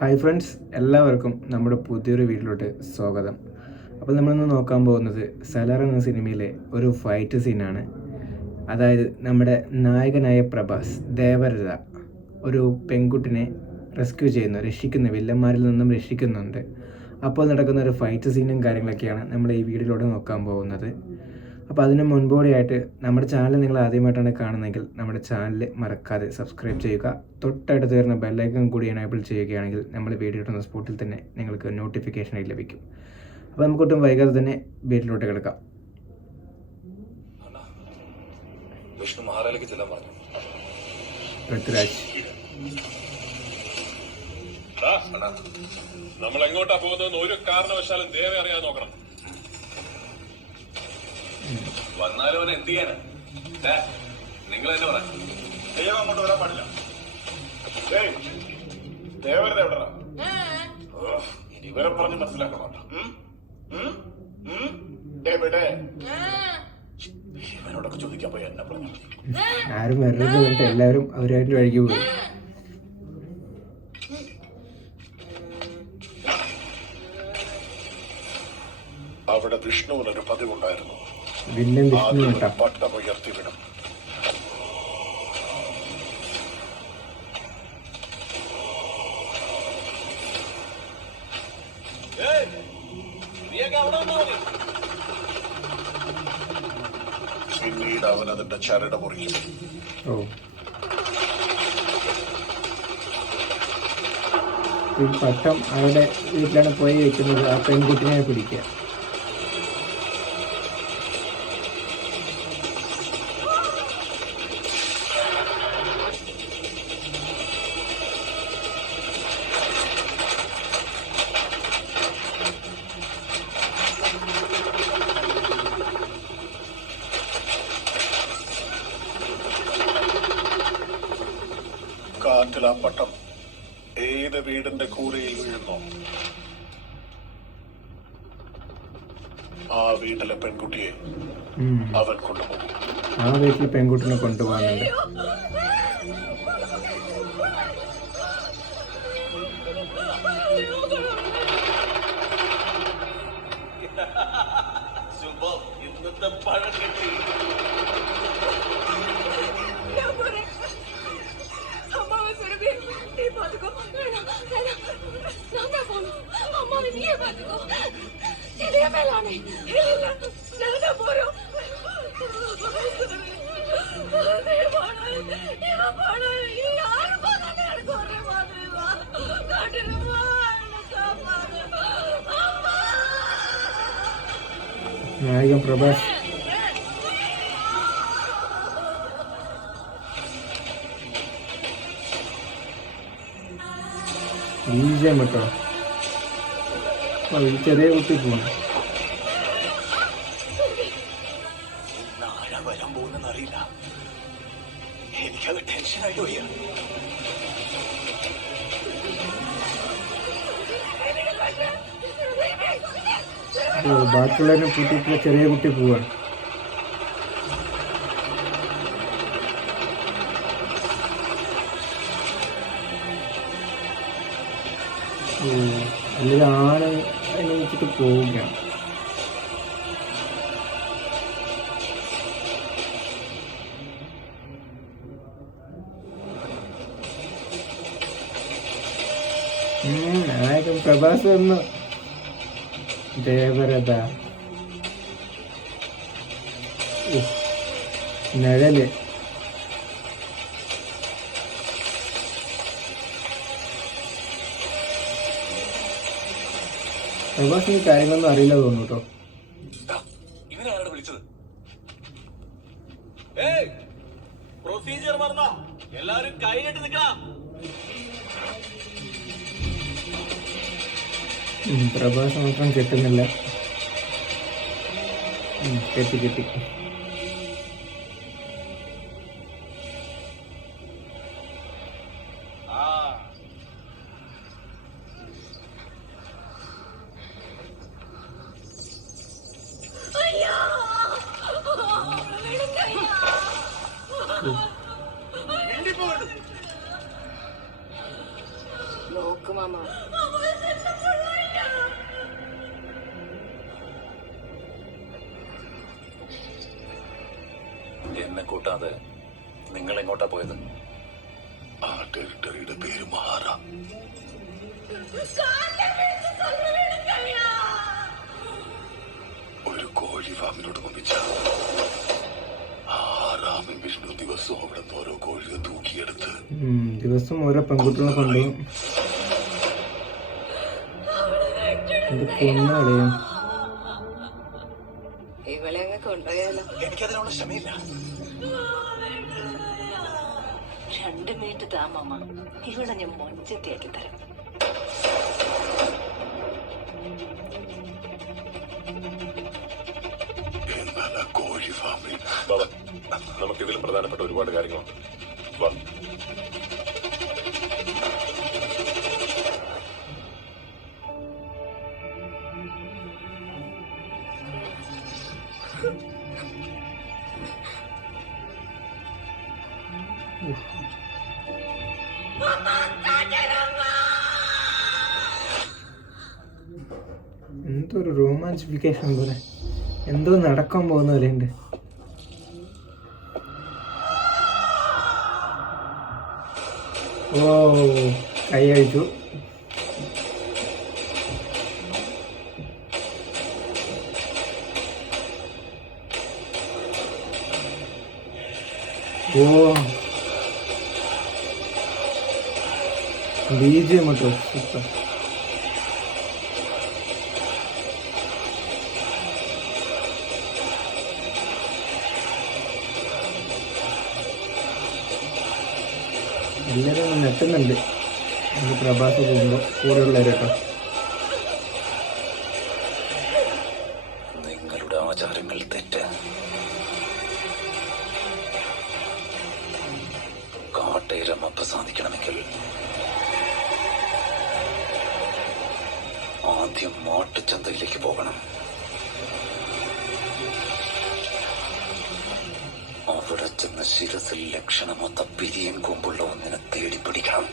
Hi friends, എല്ലാവർക്കും നമ്മുടെ പുതിയൊരു വീട്ടിലോട്ട് സ്വാഗതം. അപ്പോൾ നമ്മളിന്ന് നോക്കാൻ പോകുന്നത് സലാർ എന്ന സിനിമയിലെ ഒരു ഫൈറ്റ് സീനാണ്. അതായത് നമ്മുടെ നായകനായ പ്രഭാസ് ദേവരത ഒരു പെൺകുട്ടിനെ രക്ഷിക്കുന്ന വില്ലന്മാരിൽ നിന്നും രക്ഷിക്കുന്നുണ്ട്. അപ്പോൾ നടക്കുന്ന ഒരു ഫൈറ്റ് സീനും കാര്യങ്ങളൊക്കെയാണ് നമ്മൾ ഈ വീഡിയോയിലൂടെ നോക്കാൻ പോകുന്നത്. അപ്പോൾ അതിന് മുൻപോടിയായിട്ട് നമ്മുടെ ചാനൽ നിങ്ങൾ ആദ്യമായിട്ടാണ് കാണുന്നതെങ്കിൽ നമ്മുടെ ചാനൽ മറക്കാതെ സബ്സ്ക്രൈബ് ചെയ്യുക. തൊട്ടടുത്ത് വരുന്ന ബെല്ലൈക്കൺ കൂടി എനേബിൾ ചെയ്യുകയാണെങ്കിൽ നമ്മൾ വീഡിയോ ഇടുന്ന സ്പോട്ടിൽ തന്നെ നിങ്ങൾക്ക് നോട്ടിഫിക്കേഷനായി ലഭിക്കും. അപ്പോൾ നമുക്കൊട്ടും വൈകാതെ തന്നെ വീട്ടിലോട്ട് കിടക്കാം. പൃഥ്വിരാജ് നമ്മൾ എങ്ങോട്ടാ പോകുന്നത് ഒരു കാരണവശാലും ദേവ അറിയാൻ നോക്കണം. വന്നാലും അവൻ എന്ത് ചെയ്യാനാ? നിങ്ങൾ തന്നെ പറ. ദൈവം അങ്ങോട്ട് വരാൻ പാടില്ല. ദേവരത എവിടാ? ഇവരെ പറഞ്ഞ് മനസ്സിലാക്കാൻ മാട്ടാ. ഇവനോടൊക്കെ ചോദിക്കാൻ പോയി എന്നെ പറഞ്ഞു. ആരും വരരുത്, എല്ലാവരും അവരായിട്ട് വഴിക്ക് പോകും. അവിടെ വിഷ്ണുവിനൊരു പതിവുണ്ടായിരുന്നു. വില്ലൻ വിഷ്ണു പട്ടം ഉയർത്തിവിടും. പിന്നീട് അവൻ അതിന്റെ ചരട് മുറിക്കും. ഈ പട്ടം അവരുടെ വീട്ടിലാണ് പോയി വെക്കുന്നത്. ആ പെൺകുട്ടിനെ പിടിക്കുക. കാറ്റിൽ ആ പട്ടം ഏത് വീടിന്റെ കൂരയിൽ വീഴുന്നു, ആ വീട്ടിലെ പെൺകുട്ടിയെ അവൻ കൊണ്ടുപോകും. ആ വീട്ടിൽ പെൺകുട്ടിനെ കൊണ്ടുപോകാനുണ്ട്. ഇന്നത്തെ പഴം കിട്ടി. നായകൻ പ്രഭാസ്. കേട്ടോ, ചെറിയ കുട്ടി പോവാണ്. വരാൻ പോകുന്നറിയില്ല. എനിക്കത് ടെൻഷനായിട്ട് വയ്യ. ബാക്കിയുള്ളതിനെ കൂട്ടിയിട്ട് ചെറിയ കുട്ടി പോവാണ്. അല്ലെങ്കിൽ ആണ് അതിനെ വെച്ചിട്ട് പോവുകയാണ്. നായകൻ പ്രഭാസ് വന്നു. ദേവരത നിഴല്. പ്രഭാസിന് കാര്യങ്ങളൊന്നും അറിയില്ല തോന്നുന്നു കേട്ടോ. ഇവനാരാണ് വിളിച്ചത്? പ്രൊസീജിയർ പറഞ്ഞോ, എല്ലാരും കൈകെട്ടി നിൽക്കണം. പ്രഭാസ് മാത്രം കെട്ടുന്നില്ല. കെട്ടി നോക്ക് മാമ. എന്നെ കൂട്ടാതെ നിങ്ങൾ എങ്ങോട്ടാ പോയത്? ആ ടെറിട്ടറിയുടെ പേര് മഹാറ. ഒരു കോഴി ഫാമിനോട് കൊമ്പിച്ച ആറാമൻ വിഷ്ണു ദിവസവും അവിടെ നിന്ന് ഓരോ കോഴിയെ തൂക്കിയെടുത്ത് ദിവസം ഓരോ പെൺകുട്ടികളെ കൊണ്ടുപോകും. കൊന്നളയും. ഇവളെ അങ്ങ് കൊണ്ടുപോയാലോ? എനിക്കതിനുള്ള ക്ഷമയില്ല. 2 മിനിറ്റ് താ മാമ, ഇവളെ ഞാൻ മൊഞ്ചത്തിയാക്കി തരാം. എന്നാൽ ആ കോഴി ഫാമിൽ നമുക്കിതിലും പ്രധാനപ്പെട്ട ഒരുപാട് കാര്യങ്ങളുണ്ട്. വാ. എന്തൊരു റൊമാൻസിഫിക്കേഷൻ പോലെ, എന്തോ നടക്കാൻ പോകുന്ന പോലെ ഉണ്ട്. ഓ, കൈ അഴിച്ചു. ഓ, BGM കേട്ടോ, സൂപ്പർ. എല്ലാവരും നെട്ടുന്നുണ്ട് പ്രഭാസ് പോകുമ്പോൾ കൂടെയുള്ളവരേട്ടോ. നിങ്ങളുടെ ആചാരങ്ങൾ തെറ്റ്. കാട്ടേരം അപ്രസാദിക്കണമെങ്കിൽ ആദ്യം മാട്ടുചന്തയിലേക്ക് പോകണം. അവിടെ ചെന്ന് ശിരസിൽ ലക്ഷണമൊത്ത പിരിയൻ കൊമ്പുള്ള ഒന്നിനെ തേടിപ്പിടിക്കണം.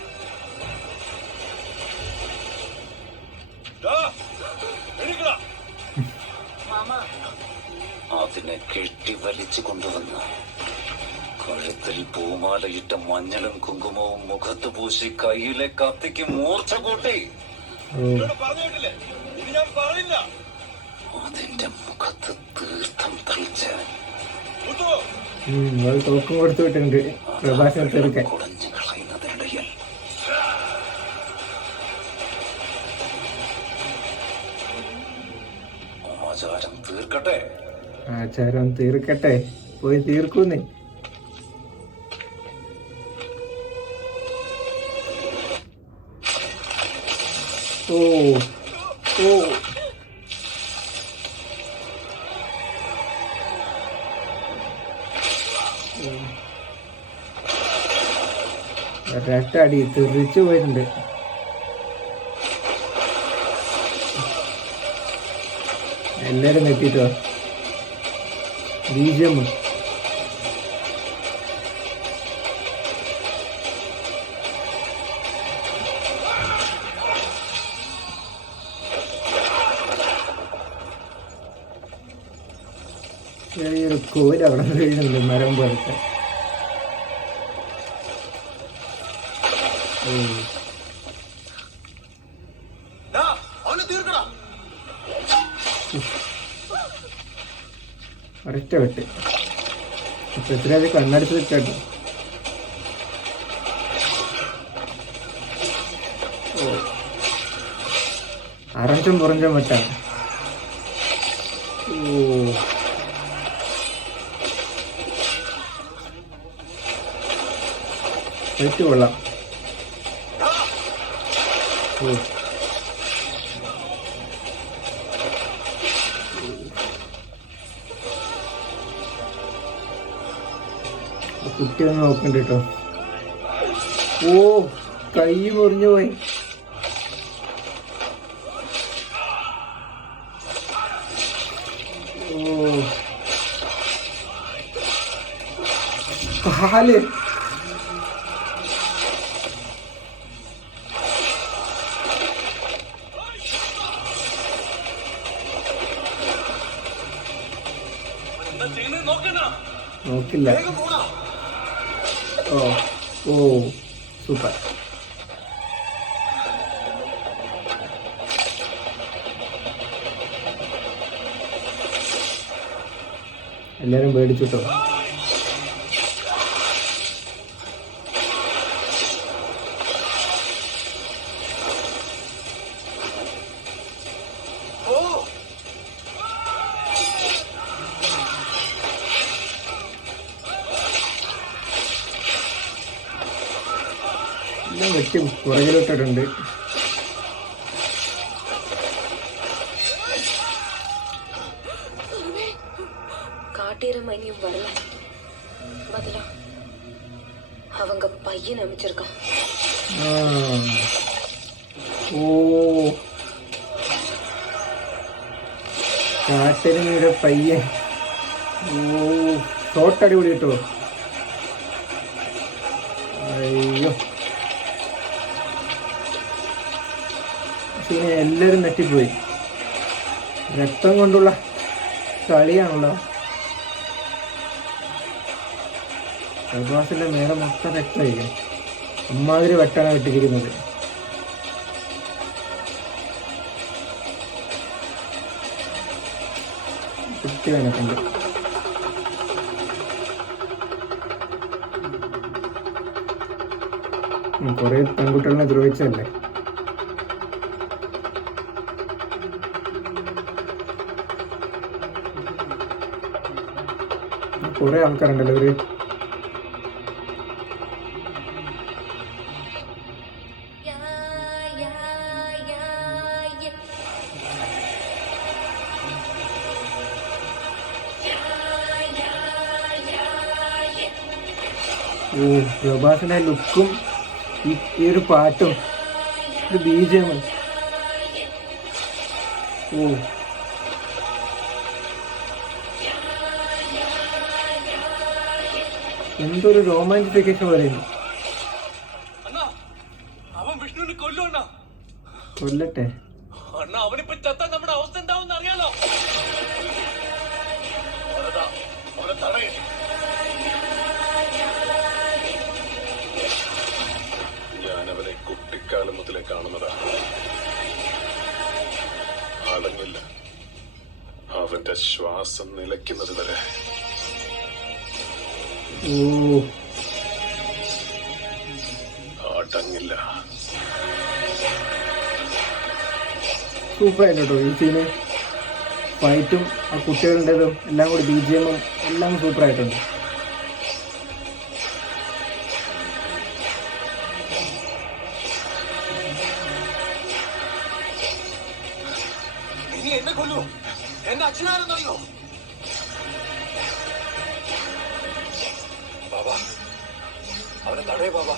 അതിനെ കെട്ടി വലിച്ചു കൊണ്ടുവന്ന് കഴുത്തിൽ പൂമാലയിട്ട മഞ്ഞളും കുങ്കുമവും മുഖത്ത് പൂശി കയ്യിലെ കത്തിക്ക് മൂർച്ച കൂട്ടി അതിന്റെ മുഖത്ത് തീർത്ഥം തളിച്ച് തോക്കും കൊടുത്തു വിട്ടിട്ടുണ്ട് പ്രഭാസിനെ ചെറുക്കാൻ. കുടഞ്ഞു കളയുന്നതിനിടയിൽ ആചാരം തീർക്കട്ടെ. ആചാരം തീർക്കട്ടെ, പോയി തീർക്കുന്നേ. ഓ ഓ, ഒരട്ടടി തെറിച്ചു പോയിട്ടുണ്ട്. എല്ലാരും നെറ്റിട്ടോ. BGM ചെറിയൊരു കോല് അവിടെ വീഴുന്നുണ്ട്, മരം പോലത്തെ. ഒരൊറ്റ വെട്ട്. പൃഥ്വിരാജ് കണ്ണടിച്ച് വെച്ചാട്ടോ. ഓ, അറഞ്ചും പുറഞ്ചും വെട്ടാണ്. ഓ, വെച്ച് കൊള്ളാം. ഓ, കുട്ടി ഒന്ന് നോക്കണ്ട കേട്ടോ. ഓ, കൈ മുറിഞ്ഞു പോയി. ഓ, കാല്. നോക്കില്ല. ഓ ഓ സൂപ്പർ. എല്ലാരും പേടിച്ചിട്ടോ. എല്ലാം വെട്ടി പുറകിലോട്ടിട്ടുണ്ട്. காட்டேற மைனியும் வரல. பதிலா அவங்க பையன் அமைச்சிருக்கான். ഓ കാട്ടരുമയുടെ പയ്യൻ. ഓ ഷോട്ട് അടിപൊളി കേട്ടോ. അയ്യോ പിന്നെ എല്ലാവരും നെറ്റിപ്പോയി. രക്തം കൊണ്ടുള്ള കളിയാണല്ലോ. പ്രഭാസിന്റെ മേലെ മൊത്തം രക്തമായിരിക്കും. അമ്മാതിരി വെട്ടാണ് വെട്ടിരിക്കുന്നത്. കുട്ടി വേണക്കുണ്ട്. കുറെ പെൺകുട്ടികളെ ദ്രോഹിച്ചല്ലേ. കുറെ ആൾക്കാരുണ്ടല്ലോ ഇവര്. ഓ പ്രഭാസിന്റെ ലുക്കും ഈ ഒരു പാട്ടും ഇത് BGM. ഓ എന്തൊരു റൊമാൻറ്റിഫിക്കേഷൻ പറയുന്നു. കൊല്ലട്ടെ. ഞാനവനെ കുട്ടിക്കാലം മുതലേ കാണുന്നതാ. അടങ്ങില്ല. അവന്റെ ശ്വാസം നിലയ്ക്കുന്നത് വരെ. ഓ അടങ്ങില്ല. സൂപ്പറായിട്ട് കേട്ടോ ഈ സീന്. ഫൈറ്റും ആ കുട്ടികളുടേതും എല്ലാം കൂടി BGM എല്ലാം സൂപ്പറായിട്ടുണ്ട്. എന്നെ കൊല്ലൂ. എന്റെ അച്ഛനാരെന്നറിയോ? ബാബാ അവനെ തടയേ ബാബാ.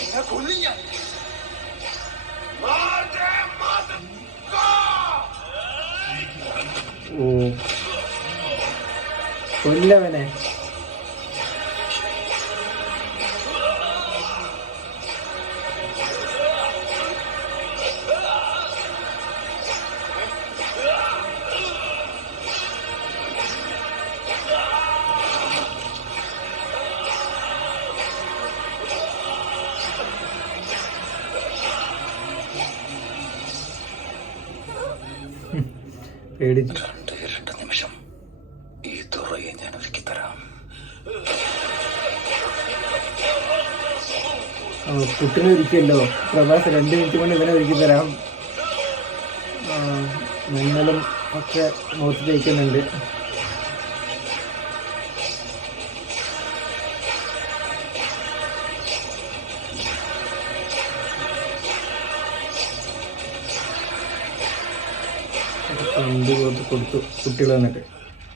എന്നെ കൊല്ലും ഞാൻ. ഓ കൊല്ലവനെ. പേടിച്ചു. 2 ഇരട്ട നിമിഷം ഈ തുറയെ ഞാൻ ഒരുക്കി തരാം. കുട്ടിനെ ഒരുക്കിയല്ലോ പ്രഭാസ്. 2 മിനിറ്റ് കൊണ്ട് ഇവനെ ഒരുക്കി തരാം. മിന്നലും ഒക്കെ മുഖത്ത് തേക്കുന്നുണ്ട്. കമ്പി കൊടുത്തു കുട്ടികൾ വന്നിട്ട്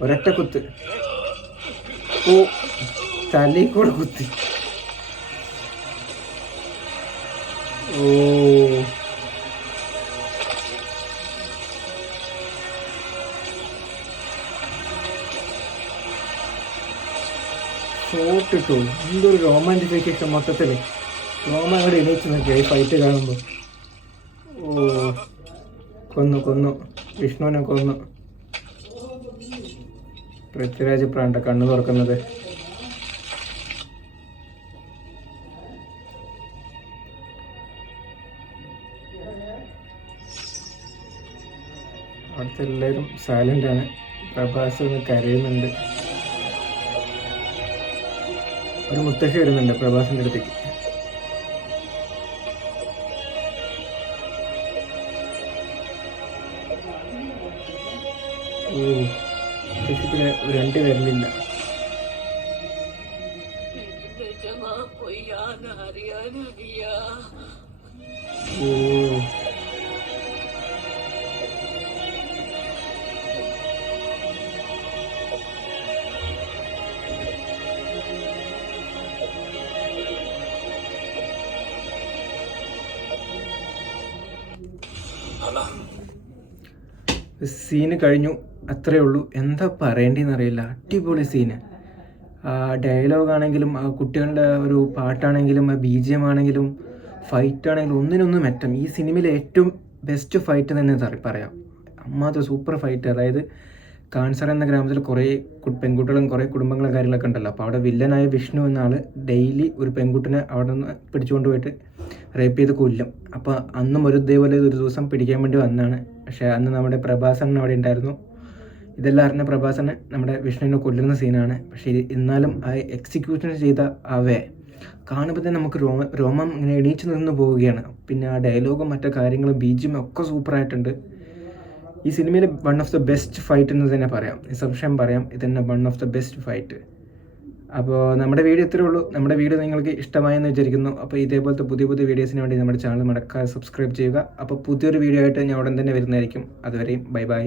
ഒരൊറ്റ കുത്ത്. ഓ തലയിൽ കൂടെ കുത്തി. ഓ ഷോട്ടിട്ടു. എന്തൊരു റൊമാൻറ്റിഫിക്കേഷൻ. മൊത്തത്തില് റോമ അങ്ങോട്ട് എണീച്ച് നോക്കിയ ഈ ഫൈറ്റ് കാണുമ്പോ. ഓ കൊന്നു വിഷ്ണുവിനെ കൊന്നു. പൃഥ്വിരാജ് പ്രാണ്ട കണ്ണു തുറക്കുന്നത്. അവിടുത്തെ എല്ലാവരും സൈലന്റ് ആണ്. പ്രഭാസ് ഒന്ന് കരയുന്നുണ്ട്. ഒരു മുത്തശ്ശി വരുന്നുണ്ട് പ്രഭാസിന്റെ അടുത്തേക്ക്. മുത്തശ്ശിക്ക് രണ്ട് വരുന്നില്ല. ഓ സീന് കഴിഞ്ഞു, അത്രേ ഉള്ളൂ. എന്താ പറയേണ്ടതെന്ന് അറിയില്ല. അടിപൊളി സീന്. ആ ഡയലോഗ് ആണെങ്കിലും ആ കുട്ടികളുടെ ഒരു പാട്ടാണെങ്കിലും ആ BGM ആണെങ്കിലും ഫൈറ്റ് ആണെങ്കിലും ഒന്നിനൊന്നും മെച്ചം. ഈ സിനിമയിലെ ഏറ്റവും ബെസ്റ്റ് ഫൈറ്റ് തന്നെ പറയാം. അമ്മാതെ സൂപ്പർ ഫൈറ്റ്. അതായത് കാൻസർ എന്ന ഗ്രാമത്തിൽ കുറേ പെൺകുട്ടികളും കുറേ കുടുംബങ്ങളും കാര്യങ്ങളൊക്കെ ഉണ്ടല്ലോ. അപ്പോൾ അവിടെ വില്ലനായ വിഷ്ണു എന്ന ആൾ ഡെയിലി ഒരു പെൺകുട്ടിനെ അവിടെ നിന്ന് പിടിച്ചുകൊണ്ട് പോയിട്ട് റേപ്പ് ചെയ്ത് കൊല്ലും. അപ്പോൾ അന്നും ഇതേപോലെ ഒരു ദിവസം പിടിക്കാൻ വേണ്ടി വന്നതാണ്. പക്ഷേ അന്ന് നമ്മുടെ പ്രഭാസൻ അവിടെ ഉണ്ടായിരുന്നു. ഇതെല്ലാം അറിഞ്ഞ പ്രഭാസന് നമ്മുടെ വിഷ്ണുവിനെ കൊല്ലുന്ന സീനാണ്. പക്ഷേ എന്നാലും ആ എക്സിക്യൂഷൻ ചെയ്ത അവയെ കാണുമ്പോൾ തന്നെ നമുക്ക് രോമം ഇങ്ങനെ എണീച്ച് നിന്ന് പോവുകയാണ്. പിന്നെ ആ ഡയലോഗും മറ്റു കാര്യങ്ങളും BGM ഒക്കെ സൂപ്പറായിട്ടുണ്ട്. ഈ സിനിമയിൽ one of the best fight എന്ന് തന്നെ പറയാം, നിസ്സംശയം പറയാം. ഇതന്നെ one of the best fight. അപ്പോൾ നമ്മുടെ വീഡിയോ ഇത്രയേ ഉള്ളൂ. നമ്മുടെ വീഡിയോ നിങ്ങൾക്ക് ഇഷ്ടമായെന്ന് വിചാരിക്കുന്നു. അപ്പോൾ ഇതേപോലത്തെ പുതിയ വീഡിയോസിന് വേണ്ടി നമ്മുടെ ചാനൽ മറക്കാതെ സബ്സ്ക്രൈബ് ചെയ്യുക. അപ്പോൾ പുതിയൊരു വീഡിയോ ആയിട്ട് ഞാൻ ഉടൻ തന്നെ വരുന്നതായിരിക്കും. അതുവരെയും ബൈ.